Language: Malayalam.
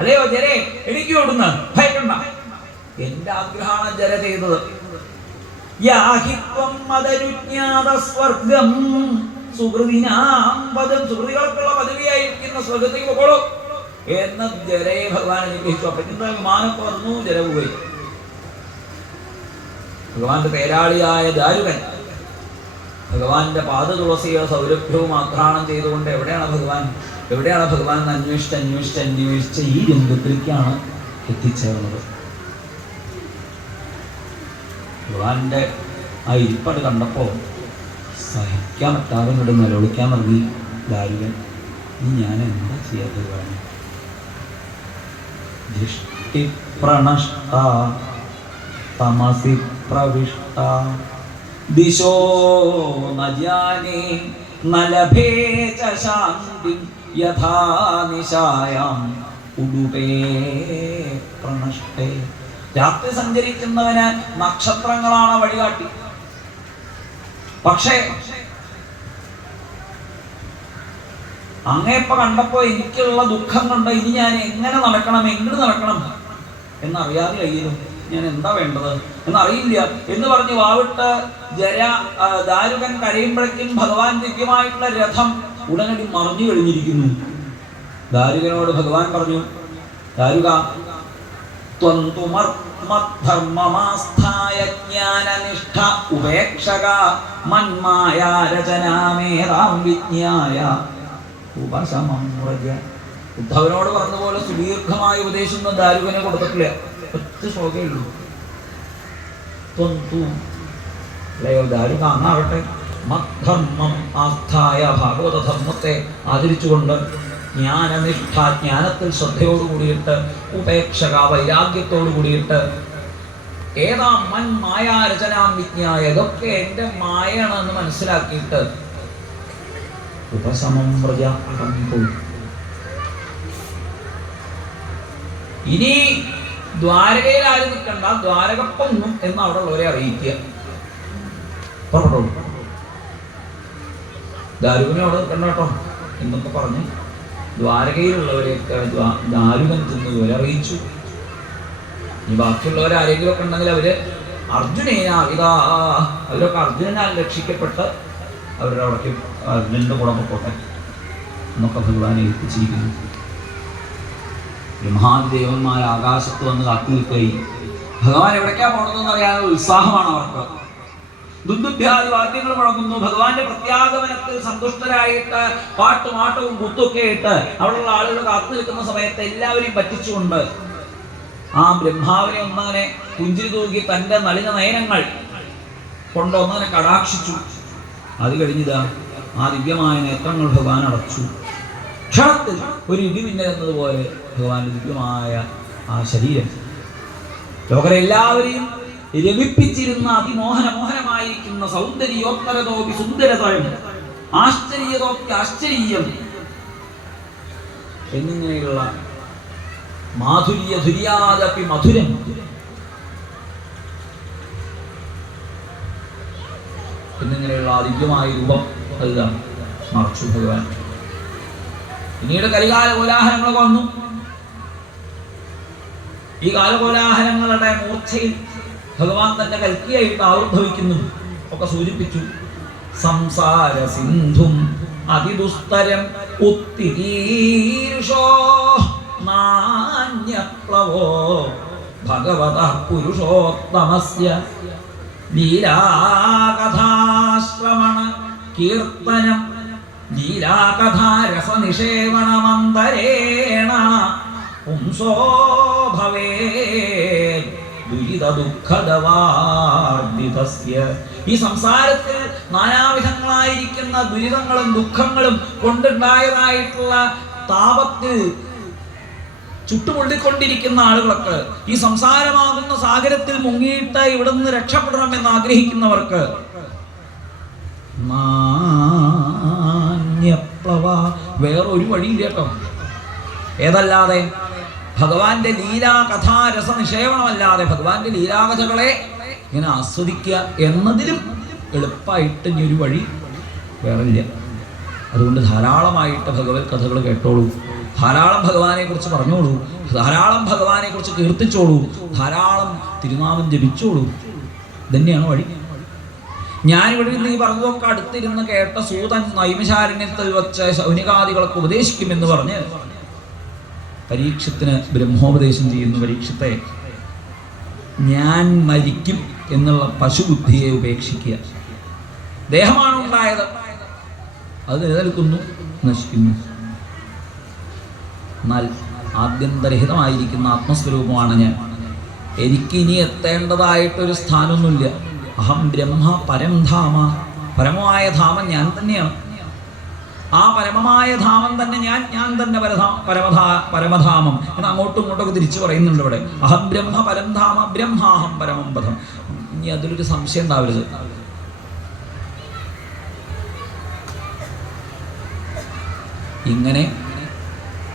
അല്ലയോ ജരെ, എനിക്ക് ഓടുന്ന ഭയക്കണ്ട. എന്റെ ആഗ്രഹമാണ് ജര ചെയ്തത്. സുഹൃതികൾക്കുള്ള പദവിയായിരിക്കുന്ന സ്വർഗത്തേക്ക് പോകോളൂ എന്ന് ജരയെ ഭഗവാൻ അനുഗ്രഹിച്ചു. അപ്പൊ എന്താ വിമാനമൊക്കെ വന്നു, ജര പോയി. ഭഗവാന്റെ പേരാളിയായ ദാരുകൻ ഭഗവാന്റെ പാദതുളസിയോ സൗരഭ്യവും ആഘ്രാണം ചെയ്തുകൊണ്ട് എവിടെയാണ് ഭഗവാൻ അന്വേഷിച്ച് ഈ രംഗത്തിലേക്കാണ് എത്തിച്ചേർന്നത്. ഭഗവാന്റെ ആ ഇരിപ്പട് കണ്ടപ്പോൾ സഹിക്കാൻ പറ്റാതെ ഇങ്ങോട്ട് നിലവിളിക്കാൻ തുടങ്ങി ദാരുകൻ. ഞാൻ എന്താ ചെയ്യാത്ത ഭഗവാൻ? ദൃഷ്ടി പ്രണഷ്ട തമസി പ്രവിഷ്ട ദിശോ ന ജാനേ ന ലഭേ ച ശാന്തി യഥാ നിശായാം ഉടുപേ പ്രണഷ്ടേ. രാത്രി സഞ്ചരിക്കുന്നവന് നക്ഷത്രങ്ങളാണ് വഴികാട്ടി. പക്ഷേ അങ്ങേപ്പ കണ്ടപ്പോ എനിക്കുള്ള ദുഃഖം കൊണ്ട് ഇനി ഞാൻ എങ്ങനെ നടക്കണം, എങ്ങോട്ട് നടക്കണം എന്നറിയാതെ കഴിയുന്നു. ഞാൻ എന്താ വേണ്ടത് എന്നറിയില്ല എന്ന് പറഞ്ഞ് വാവിട്ട് ദാരുകൻ കരയുമ്പോഴേക്കും ഭഗവാൻ ദിവ്യമായിട്ടുള്ള രഥം ഉടനടി മറിഞ്ഞു കഴിഞ്ഞിരിക്കുന്നു. ദാരുകനോട് ഭഗവാൻ പറഞ്ഞു, ദാരുക, ധർമ്മമാസ്ഥായ ജ്ഞാനനിഷ്ഠ ഉപേക്ഷക മന്മായ രചനാമേറാം വിജ്ഞായ ഉപശമം വ്രജ. ഉദ്ധവനോട് പറഞ്ഞതുപോലെ സുദീർഘമായ ഉപദേശം ദാരുകനെ കൊടുത്തിട്ടില്ല. ഒറ്റ ശ്ലോകേ ഉള്ളൂ. അല്ലയോ ദാരുക, അങ്ങാവട്ടെ മദ്ധർമ്മം ആസ്ഥായ ഭാഗവത ധർമ്മത്തെ ആദരിച്ചുകൊണ്ട് ജ്ഞാനനിഷ്ഠ ജ്ഞാനത്തിൽ ശ്രദ്ധയോട് കൂടിയിട്ട് ഉപേക്ഷക വൈരാഗ്യത്തോട് കൂടിയിട്ട് ഏതാ മൻ മായാരചനാം വിജ്ഞായ, ഇതൊക്കെ എൻ്റെ മായാണെന്ന് മനസ്സിലാക്കിയിട്ട് ഉപശമം വ്രജ അഹം. ഇനി ദ്വാരകയിൽ ആരും നിൽക്കണ്ട, ദ്വാരകപ്പൊങ്ങും എന്ന് അവിടെ ഉള്ളവരെ അറിയിക്കുക. പുറപ്പെട്ടോളൂ, ദാരുകനെ അവിടെ നിൽക്കണ്ട കേട്ടോ എന്നൊക്കെ പറഞ്ഞ് ദ്വാരകയിലുള്ളവരെയൊക്കെ ദാരുകൻ ചെന്നതുവരെ അറിയിച്ചു. ഇനി ബാക്കിയുള്ളവർ ആരെങ്കിലും ഒക്കെ ഉണ്ടെങ്കിൽ അവരൊക്കെ അർജുനനാൽ രക്ഷിക്കപ്പെട്ട് അവരുടെ അവിടേക്ക് അർജുനന്റെ കൂടെ പൊക്കോട്ടെ എന്നൊക്കെ ഭഗവാൻ ഏൽപ്പിച്ചിരിക്കുന്നു. ബ്രഹ്മാദിദേവന്മാർ ആകാശത്ത് വന്ന് കാത്തു നിൽക്കുകയും ഭഗവാൻ എവിടേക്കാ പോകണമെന്ന് അറിയാതെ ഉത്സാഹമാണ് അവർക്ക്. ദുന്ദുഭ്യാദി വാദ്യങ്ങൾ മുഴങ്ങുന്നു. ഭഗവാന്റെ പ്രത്യാഗമനത്തിൽ സന്തുഷ്ടരായിട്ട് പാട്ടുമാട്ടവും കുത്തൊക്കെ ഇട്ട് അവിടെയുള്ള ആളുകൾ കാത്തു നിൽക്കുന്ന സമയത്ത് എല്ലാവരെയും പറ്റിച്ചുകൊണ്ട് ആ ബ്രഹ്മാവിനെ ഒന്നങ്ങനെ പുഞ്ചിരി തൂക്കി തൻ്റെ നളിന നയനങ്ങൾ കൊണ്ടൊന്നങ്ങനെ കടാക്ഷിച്ചു. അത് കഴിഞ്ഞിതാ ആ ദിവ്യമായ നേത്രങ്ങൾ ഭഗവാൻ അടച്ചു. ക്ഷണത്തിൽ ഒരു ഇടിമിന്നൽ എന്നതുപോലെ ഭഗവാന്റെ ദിവ്യമായ ആ ശരീരം ലോകരെല്ലാവരെയും രമിപ്പിച്ചിരുന്ന അതിമോഹനമായിരിക്കുന്ന സൗന്ദര്യോത്തരതോപി സുന്ദരതയം ആശ്ചര്യതോപി ആശ്ചര്യം എന്നിങ്ങനെയുള്ള മാധുര്യധുര്യാദപി മധുരം എന്നിങ്ങനെയുള്ള ആ ദിവ്യമായ രൂപം അതാണ് മറച്ചു ഭഗവാൻ. പിന്നീട് കലികാല കോലാഹലങ്ങളൊക്കെ വന്നു. ഈ കാലകോലാഹലങ്ങളുടെ മൂർച്ചയിൽ ഭഗവാൻ തന്നെ കൽക്കിയായിട്ട് ആവിർഭവിക്കുന്നു ഒക്കെ സൂചിപ്പിച്ചു. സംസാര സിന്ധും അതിദുസ്തരം ഉത്തിരീരുഷോ നാന്യപ്ലവോ ഭഗവതഃ പുരുഷോത്തമസ്യ ലീലാകഥാശ്രവണ കീർത്തനം ലീലാകഥാരസനിഷേവണമന്തരേണ പുംസോ ഭവേത് ദുരിത ദുഃഖദവാർദിതസ്യ. ഈ സംസാരത്തിൽ നാനാവിധങ്ങളായിരിക്കുന്ന ദുരിതങ്ങളും ദുഃഖങ്ങളും കൊണ്ടുണ്ടായതായിട്ടുള്ള താപത്തിൽ ചുട്ടുപൊള്ളിക്കൊണ്ടിരിക്കുന്ന ആളുകൾക്ക്, ഈ സംസാരമാകുന്ന സാഗരത്തിൽ മുങ്ങിയിട്ട് ഇവിടെ നിന്ന് രക്ഷപ്പെടണമെന്ന് ആഗ്രഹിക്കുന്നവർക്ക് വേറൊരു വഴിയില്ല കേട്ടോ. ഏതല്ലാതെ ഭഗവാന്റെ ലീലാ കഥാരസ നിഷേവണമല്ലാതെ ഭഗവാന്റെ ലീലാകഥകളെ ഇങ്ങനെ ആസ്വദിക്കുക എന്നതിലും എളുപ്പമായിട്ട് ഇനി ഒരു വഴി വേറെ ഇല്ല. അതുകൊണ്ട് ധാരാളമായിട്ട് ഭഗവത് കഥകൾ കേട്ടോളൂ, ധാരാളം ഭഗവാനെ കുറിച്ച് പറഞ്ഞോളൂ, ധാരാളം ഭഗവാനെ കുറിച്ച് കീർത്തിച്ചോളൂ, ധാരാളം തിരുനാമം ജപിച്ചോളൂ. ഇതന്നെയാണ് വഴി. ഞാനിവിടെ നിന്ന് ഈ പറഞ്ഞതൊക്കെ അടുത്തിരുന്ന് കേട്ട സൂതൻ നൈമിശാരണ്യത്തിൽ വച്ച് ശൗനികാദികളൊക്കെ ഉപദേശിക്കുമെന്ന് പറഞ്ഞ് പരീക്ഷത്തിന് ബ്രഹ്മോപദേശം ചെയ്യുന്ന പരീക്ഷത്തെ ഞാൻ മരിക്കും എന്നുള്ള പശുബുദ്ധിയെ ഉപേക്ഷിക്കുക. ദേഹമാണ് ഉണ്ടായത്, അത് നിലനിൽക്കുന്നു, നശിക്കുന്നു. എന്നാൽ ആദ്യന്തരഹിതമായിരിക്കുന്ന ആത്മസ്വരൂപമാണ് ഞാൻ. എനിക്കിനി എത്തേണ്ടതായിട്ടൊരു സ്ഥാനമൊന്നുമില്ല. അഹം ബ്രഹ്മ പരം ധാമ. പരമമായ ധാമം ഞാൻ തന്നെയാണ്. ആ പരമമായ ധാമം തന്നെ ഞാൻ തന്നെ പരമധാമം എന്ന് അങ്ങോട്ടും ഇങ്ങോട്ടൊക്കെ തിരിച്ചു പറയുന്നുണ്ട് ഇവിടെ. അഹം ബ്രഹ്മ പരം ധാമ ബ്രഹ്മാഹം പരമം പദം. ഇനി അതിലൊരു സംശയം ഉണ്ടാവരുത്. ഇങ്ങനെ